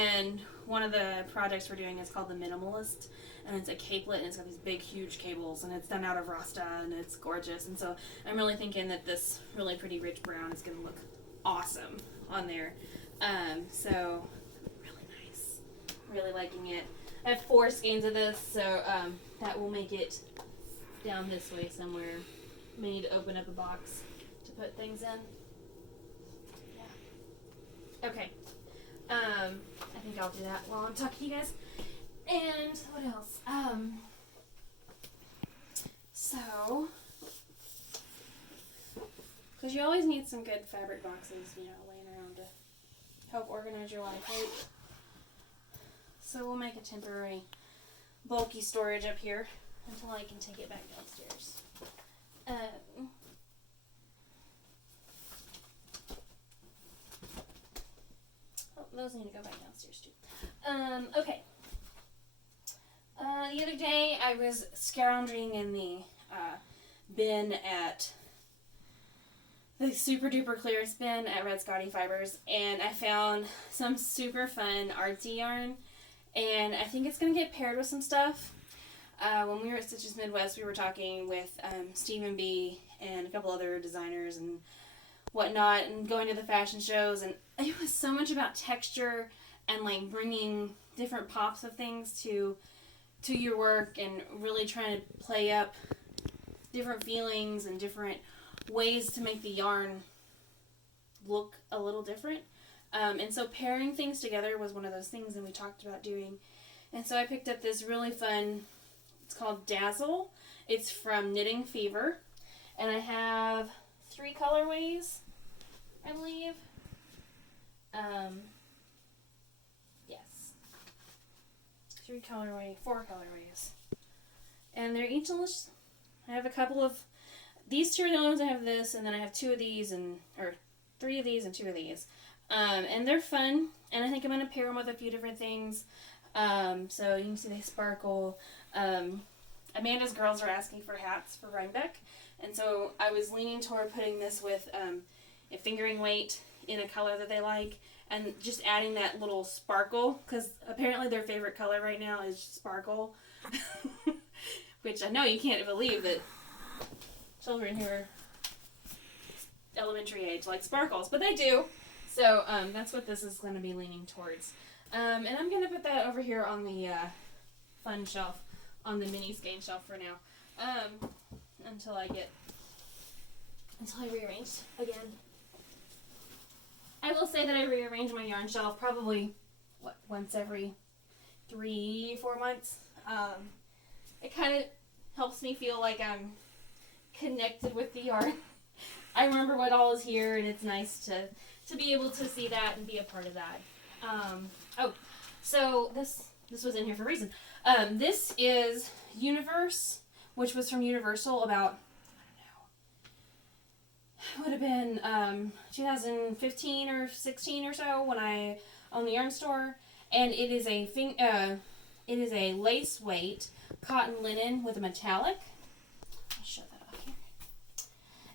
And one of the projects we're doing is called the Minimalist, and it's a capelet, and it's got these big, huge cables, and it's done out of Rasta, and it's gorgeous. And so I'm really thinking that this really pretty rich brown is going to look awesome on there. So really nice. Really liking it. I have 4 skeins of this, so that will make it down this way somewhere. May need to open up a box to put things in. Yeah. Okay. I think I'll do that while I'm talking to you guys. And what else? So, because you always need some good fabric boxes, laying around to help organize your life, right? So we'll make a temporary bulky storage up here until I can take it back downstairs. Those need to go back downstairs too. Okay. The other day I was scrounging in the bin at the super duper clearance bin at Red Scotty Fibers, and I found some super fun artsy yarn, and I think it's going to get paired with some stuff. When we were at Stitches Midwest, we were talking with Stephen B. and a couple other designers and whatnot, and going to the fashion shows, and it was so much about texture and like bringing different pops of things to your work, and really trying to play up different feelings and different ways to make the yarn look a little different. And so pairing things together was one of those things that we talked about doing. And so I picked up this really fun, it's called Dazzle. It's from Knitting Fever. And I have 3 colorways, I believe. Yes. 4 colorways. And they're each I have a couple of, these 2 are the only ones I have this, and then I have 2 of these, or 3 of these and 2 of these. And they're fun, and I think I'm going to pair them with a few different things. So you can see they sparkle. Amanda's girls are asking for hats for Rhinebeck, and so I was leaning toward putting this with a fingering weight in a color that they like, and just adding that little sparkle, because apparently their favorite color right now is sparkle, which I know you can't believe that children who are elementary age like sparkles, but they do. So that's what this is going to be leaning towards. And I'm going to put that over here on the fun shelf, on the mini skein shelf for now, until I rearrange again. I will say that I rearrange my yarn shelf probably, once every 3-4 months. It kind of helps me feel like I'm connected with the yarn. I remember what all is here, and it's nice to be able to see that and be a part of that. So this was in here for a reason. This is Universe, which was from Universal about, I don't know, would have been 2015 or 16 or so when I owned the yarn store, and it is a lace weight cotton linen with a metallic. I'll show that off here.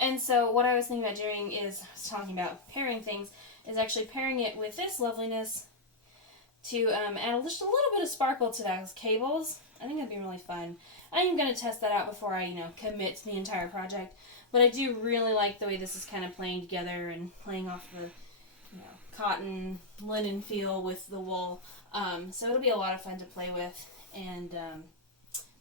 And so what I was thinking about doing is, I was talking about pairing things, is actually pairing it with this loveliness to add just a little bit of sparkle to those cables. I think that'd be really fun. I am going to test that out before I, commit to the entire project. But I do really like the way this is kind of playing together and playing off the, cotton linen feel with the wool. So it'll be a lot of fun to play with. And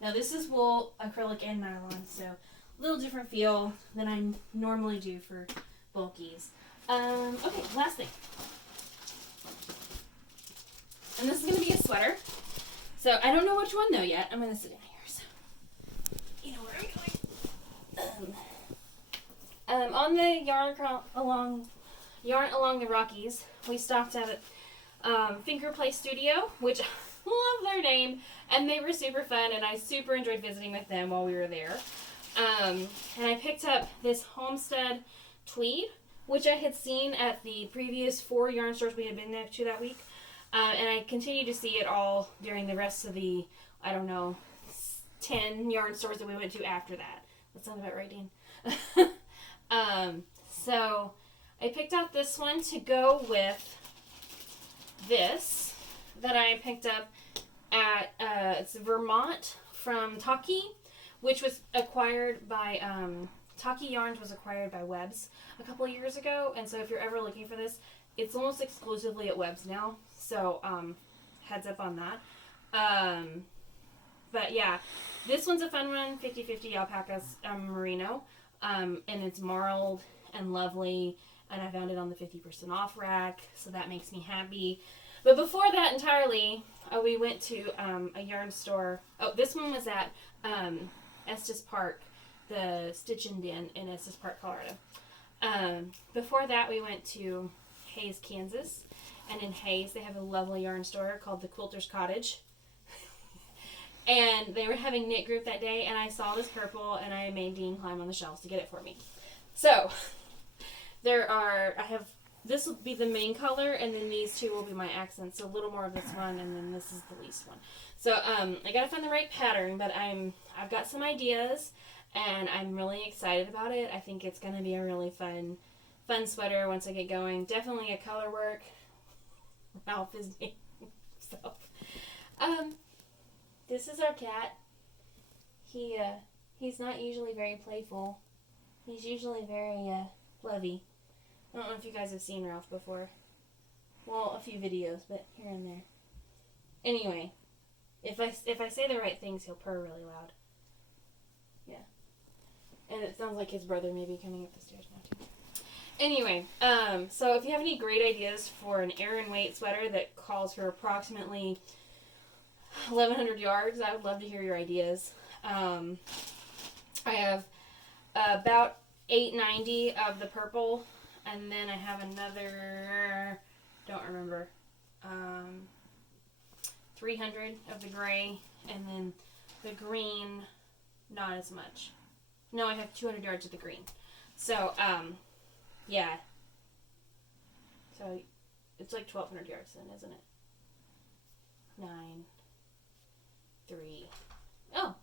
now this is wool, acrylic, and nylon, so a little different feel than I normally do for bulkies. Okay, last thing. And this is going to be a sweater. So I don't know which one though yet. I'm going to sit in here, so you know where I'm going. On the yarn along the Rockies, we stopped at Finger Play Studio, which love their name, and they were super fun, and I super enjoyed visiting with them while we were there. And I picked up this Homestead tweed, which I had seen at the previous 4 yarn stores we had been there to that week. And I continue to see it all during the rest of the, 10 yarn stores that we went to after that. That sounds about right, Dean? So I picked out this one to go with this. that I picked up at it's Vermont from Taki, which was acquired by Taki Yarns was acquired by Webb's a couple of years ago, and so if you're ever looking for this, it's almost exclusively at Webb's now. So heads up on that. But yeah, this one's a fun one. 50/50 alpacas merino, and it's marled and lovely. And I found it on the 50% off rack, so that makes me happy. But before that entirely, we went to a yarn store. Oh, this one was at Estes Park, the Stitch and Den in Estes Park, Colorado. Before that, we went to Hayes, Kansas. And in Hayes, they have a lovely yarn store called the Quilter's Cottage. And they were having knit group that day, and I saw this purple, and I made Dean climb on the shelves to get it for me. So, this will be the main color, and then these two will be my accents. So a little more of this one, and then this is the least one. So I gotta find the right pattern, but I've got some ideas, and I'm really excited about it. I think it's gonna be a really fun sweater once I get going. Definitely a color work. Ralph is being himself. This is our cat. He's not usually very playful. He's usually very lovey. I don't know if you guys have seen Ralph before. Well, a few videos, but here and there. Anyway, if I say the right things, he'll purr really loud. Yeah. And it sounds like his brother may be coming up the stairs now too. Anyway, so if you have any great ideas for an Aran weight sweater that calls for approximately 1,100 yards, I would love to hear your ideas. I have about 890 of the purple, and then I have another, don't remember, 300 of the gray, and then the green, not as much. No, I have 200 yards of the green. So, yeah. So, it's like 1,200 yards then, isn't it? 9, 3. Oh,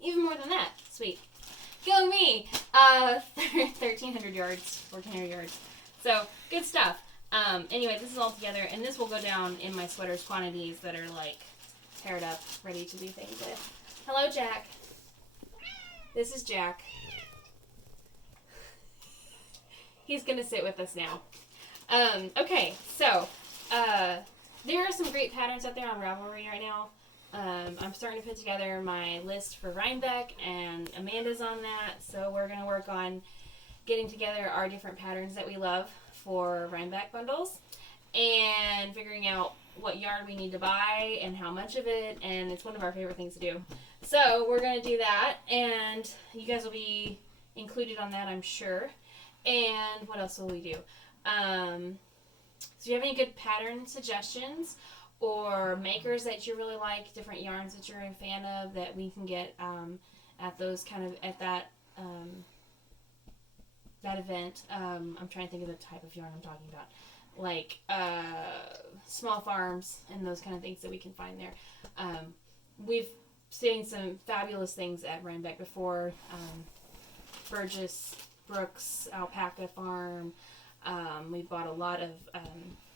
even more than that. Sweet. Go me! 1,300 yards, 1,400 yards. So, good stuff. Anyway, this is all together, and this will go down in my sweaters quantities that are, like, paired up, ready to do things with. Hello, Jack. This is Jack. He's going to sit with us now. Okay, so, there are some great patterns out there on Ravelry right now. I'm starting to put together my list for Rhinebeck, and Amanda's on that, so we're going to work on getting together our different patterns that we love for Rhinebeck bundles, and figuring out what yarn we need to buy and how much of it, and it's one of our favorite things to do. So we're going to do that, and you guys will be included on that, I'm sure. And what else will we do? So do you have any good pattern suggestions or makers that you really like, different yarns that you're a fan of that we can get at those kind of, at that that event? I'm trying to think of the type of yarn I'm talking about. Like small farms and those kind of things that we can find there. We've seen some fabulous things at Rhinebeck before. Burgess Brooks Alpaca Farm. We bought a lot of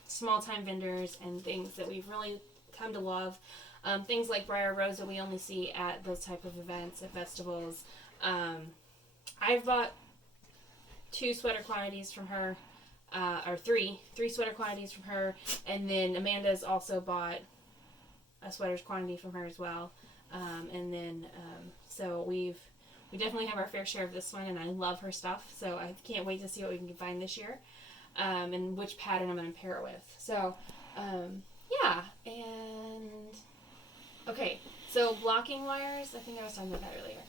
small-time vendors and things that we've really come to love. Things like Briar Rose that we only see at those type of events, at festivals. I've bought 2 sweater quantities from her, or three sweater quantities from her, and then Amanda's also bought a sweaters quantity from her as well. And then, so we definitely have our fair share of this one, and I love her stuff, so I can't wait to see what we can find this year, and which pattern I'm going to pair it with. So, yeah, and, okay, so blocking wires, I think I was talking about that earlier.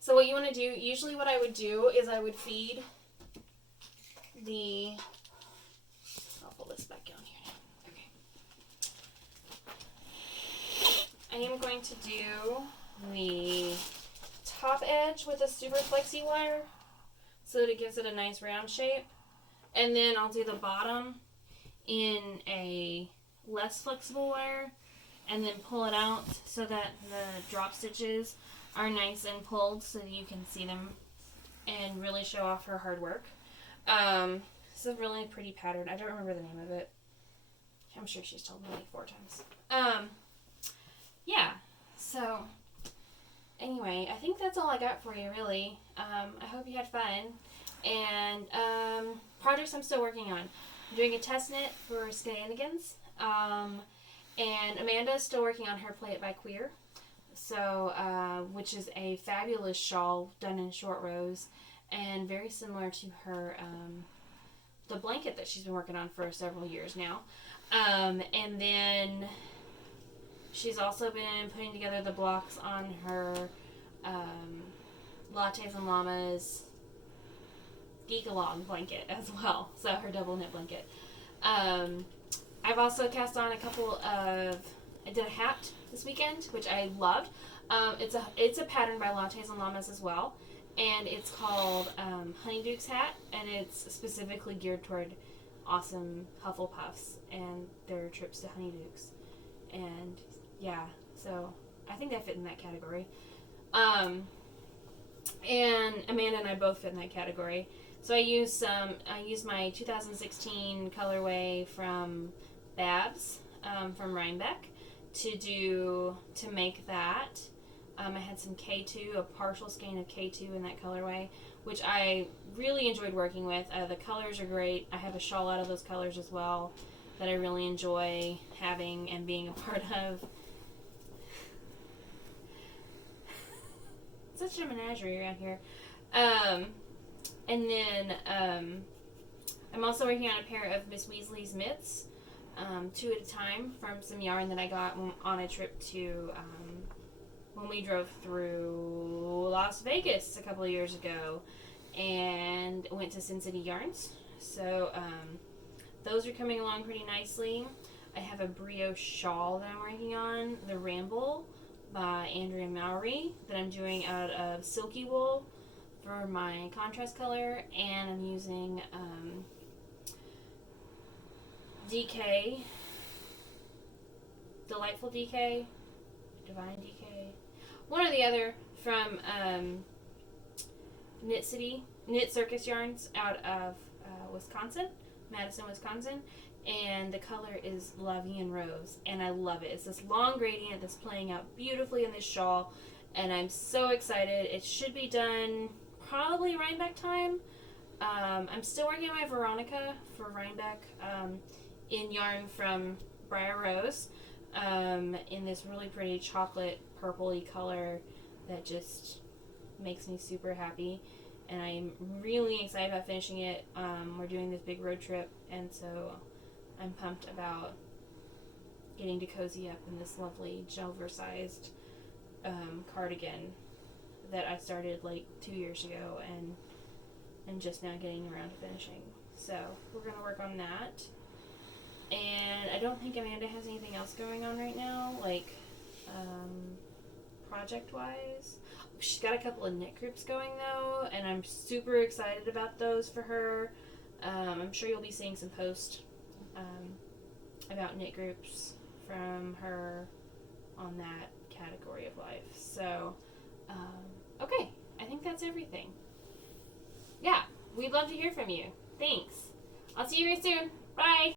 So what you want to do, usually what I would do is I would feed I'll pull this back down here now. Okay. I am going to do the top edge with a super flexi wire so that it gives it a nice round shape, and then I'll do the bottom in a less flexible wire and then pull it out so that the drop stitches are nice and pulled so that you can see them and really show off her hard work. It's a really pretty pattern. I don't remember the name of it. I'm I'm sure she's told me like 4 times. Yeah. So, anyway, I think that's all I got for you, really. I hope you had fun. And projects I'm still working on. I'm doing a test knit for Shenanigans. And Amanda's still working on her Play It by Queer. So, which is a fabulous shawl done in short rows and very similar to her, the blanket that she's been working on for several years now. And then she's also been putting together the blocks on her Lattes and Llamas Geek Along blanket as well. So her double knit blanket. I've also cast on I did a hat this weekend, which I loved. It's a pattern by Lattes and Llamas as well. And it's called Honeyduke's hat, and it's specifically geared toward awesome Hufflepuffs and their trips to Honeyduke's. And yeah, so I think I fit in that category. And Amanda and I both fit in that category. So I used my 2016 colorway from Babs from Rhinebeck to make that. I had some K2, a partial skein of K2 in that colorway, which I really enjoyed working with. The colors are great. I have a shawl out of those colors as well that I really enjoy having and being a part of. Such a menagerie around here. And then I'm also working on a pair of Miss Weasley's mitts, 2 at a time, from some yarn that I got on a trip to when we drove through Las Vegas a couple of years ago and went to Sin City Yarns. So those are coming along pretty nicely. I have a brioche shawl that I'm working on, the Ramble by Andrea Mowry, that I'm doing out of silky wool for my contrast color, and I'm using DK, Delightful DK, Divine DK, one or the other, from Knit Circus Yarns out of Wisconsin, Madison, Wisconsin, and the color is La Vie en Rose, and I love it. It's this long gradient that's playing out beautifully in this shawl, and I'm so excited. It should be done probably Rhinebeck time. I'm still working on my Veronica for Rhinebeck in yarn from Briar Rose, in this really pretty chocolate purpley color that just makes me super happy, and I'm really excited about finishing it. We're doing this big road trip, and so I'm pumped about getting to cozy up in this lovely Jelver-sized cardigan that I started like 2 years ago and just now getting around to finishing. So we're going to work on that. And I don't think Amanda has anything else going on right now, like project-wise. She's got a couple of knit groups going though, and I'm super excited about those for her. I'm sure you'll be seeing some posts about knit groups from her on that category of life. So, okay, I think that's everything. Yeah, we'd love to hear from you. Thanks. I'll see you very soon. Bye.